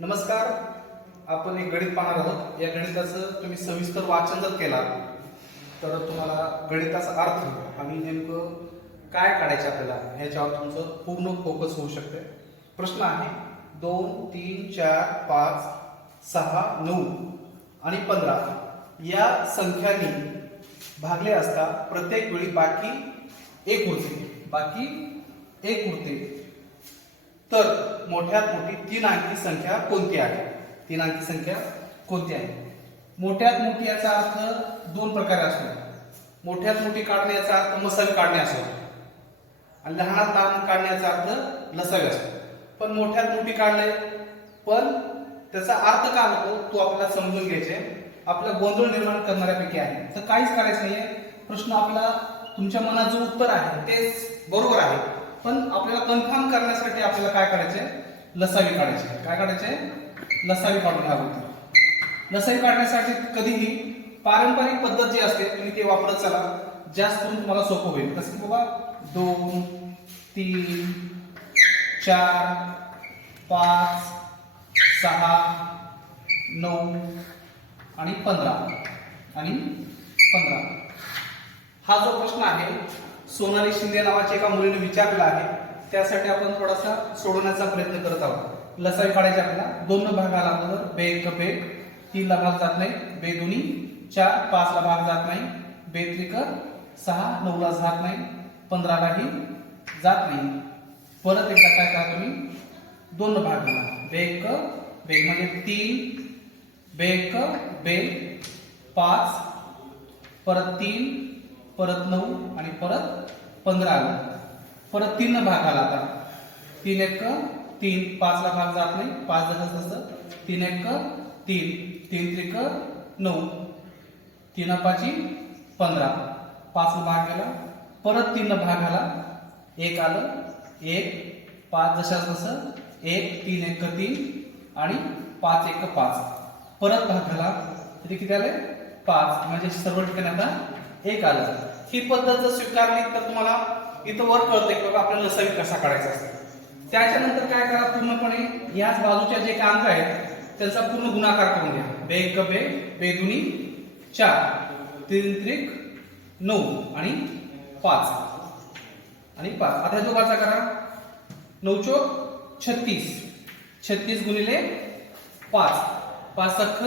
नमस्कार. आपण एक गणित पाहणार आहोत. या गणिताचं तुम्ही सविस्तर वाचन जर केला तर तुम्हाला गणिताचा अर्थ आणि नेमकं काय काढायचं आपल्याला ह्याच्यावर तुमचं पूर्ण फोकस होऊ शकते. प्रश्न आहे दोन तीन चार पाच सहा नऊ आणि पंधरा या संख्यांनी भागले असता प्रत्येक वेळी बाकी एक उरते बाकी एक उरते. तर मोठ्यात मोठी तीन अंकी संख्या कोणती आहे? तीन अंकी संख्या कोणती आहे? मोठ्यात मोठी याचा अर्थ दोन प्रकारे असतो. मोठ्यात मोठी काढणे याचा अर्थ मसल काढणे असतो आणि लहानात लहान काढण्याचा अर्थ लसावी असतो पण मोठ्यात मोठी काढले पण त्याचा अर्थ काय होतो? तो आपल्याला समजून घ्यायचे. आपला गोंधळ निर्माण करणाऱ्यापैकी आहे. तर काहीच करायचं नाहीये. प्रश्न आपला तुमच्या मनात जो उत्तर आहे. तेच बरोबर आहे. पण आपल्याला कन्फर्म करण्यासाठी आपल्याला काय करायचे लसावी काढायचे. काय काढायचे लसावी काढून घ्यावी लसावी काढण्यासाठी कधीही पारंपरिक पद्धत जी असते तुम्ही ते वापरत चला. जास्त करून तुम्हाला सोपं होईल. कसं की बाबा दोन तीन चार पाच सहा नऊ आणि पंधरा. आणि पंधरा. हा जो प्रश्न आहे सोनाली शिंदे नावाच्या एका मुलीने विचारला आहे. त्यासाठी आपण थोडासा सोडवण्याचा प्रयत्न करत आहोत. लसाई काढायचे आपल्याला दोन भागाला अगोदर बे एक बे तीनला भाग जात नाही बे दोन्ही. चार पाचला भाग जात नाही बे त्रिक सहा नऊला जात नाही पंधरालाही जात नाही. परत एकदा काय करा तुम्ही? दोन भाग घाला बे एक बे म्हणजे तीन. बे एक बे पाच. परत तीन. परत नऊ आणि परत पंधरा आला. परत तीन भाग आला आता. तीन एक तीन. पाचला भाग जात नाही. पाच जसं तसं. तीन एक तीन. तीन त्रिक नऊ. तीन पाची पंधरा. पाच भाग गेला परत तीन भाग आला. एक आलं. एक. पाच जशा तसं. एक तीन एक तीन. आणि पाच एक पाच. परत भाग झाला तरी किती आले? पाच. म्हणजे सर्व ठिकाणी आता हे आलं ही पद्धत जर स्वीकारली तर तुम्हाला इथं वर कळतंय की बाबा आपल्याला लसावी कसा काढायचा असतो. त्याच्यानंतर काय करा पूर्णपणे याच बाजूच्या जे काय अंक आहेत त्यांचा पूर्ण गुणाकार करून घ्या. बे एक बे बे दुनी चार तीन त्रिक नऊ आणि पाच. आणि पाच. आता दोघाचा करा नऊ चोक छत्तीस. छत्तीस गुणिले पाच. पाच सख्ख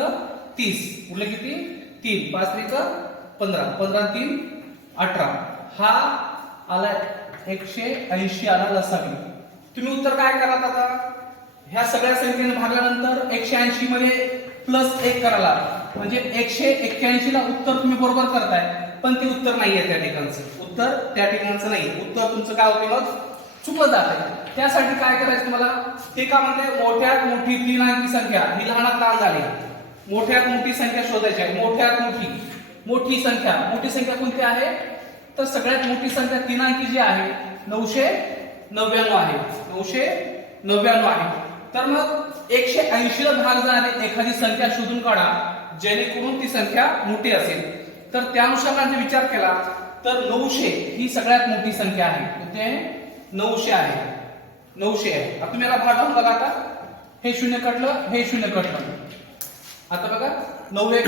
तीस. उरले किती? तीन. पाच त्रिक पंधरा पंधरा तीन अठरा. हा आला एकशे ऐंशी आला लसावी तुम्ही उत्तर काय करा आता? ह्या सगळ्या संख्येने भागल्यानंतर एकशे ऐंशी मध्ये प्लस एक कराला म्हणजे एकशे एक्क्याऐंशी ला उत्तर तुम्ही बरोबर करताय पण ते उत्तर नाहीये त्या ठिकाणचं. उत्तर त्या ठिकाणचं नाही उत्तर तुमचं काय होते मग चुकलं जाते त्यासाठी काय करायचं तुम्हाला? ते का म्हणते मोठ्यात मोठी तीन अंकी संख्या. ही लहानात लहान झाली? मोठ्यात मोठी संख्या शोधायची आहे. मोठ्यात मोठी. मोठी संख्या. मोठी संख्या कोणती आहे? तर सगळ्यात मोठी संख्या तीन अंकी जी आहे नऊशे नव्याण्णव आहे. नऊशे नव्याण्णव आहे. तर मग एकशे ऐंशीला भाग जाणारी एखादी संख्या शोधून काढा जेणेकरून ती संख्या मोठी असेल. तर त्या अनुषंगाने विचार केला तर नऊशे ही सगळ्यात मोठी संख्या आहे. कोणती आहे? नऊशे आहे. नऊशे आहे. आता तुम्ही याला भागावून बघा आता. हे शून्य कटलं हे शून्य कटलं. आता बघा. नऊ एक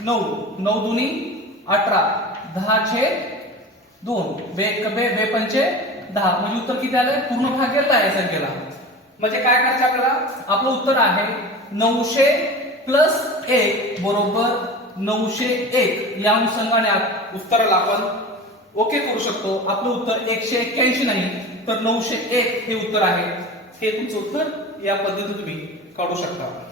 नऊ. नऊ दुनी अठरा. दहा छे दोन. बे बे बे पंचे दहा. म्हणजे उत्तर किती आलं पूर्ण भाग गेला आहे संख्येला. म्हणजे काय करायचं आपल्याला? आपलं उत्तर आहे नऊशे प्लस एक बरोबर नऊशे एक. या अनुषंगाने आप- उत्तराला आपण ओके करू शकतो. आपलं उत्तर एकशे एक्क्याऐंशी नाही तर नऊशे एक हे उत्तर आहे. हे तुमचं उत्तर या पद्धतीने तुम्ही काढू शकता.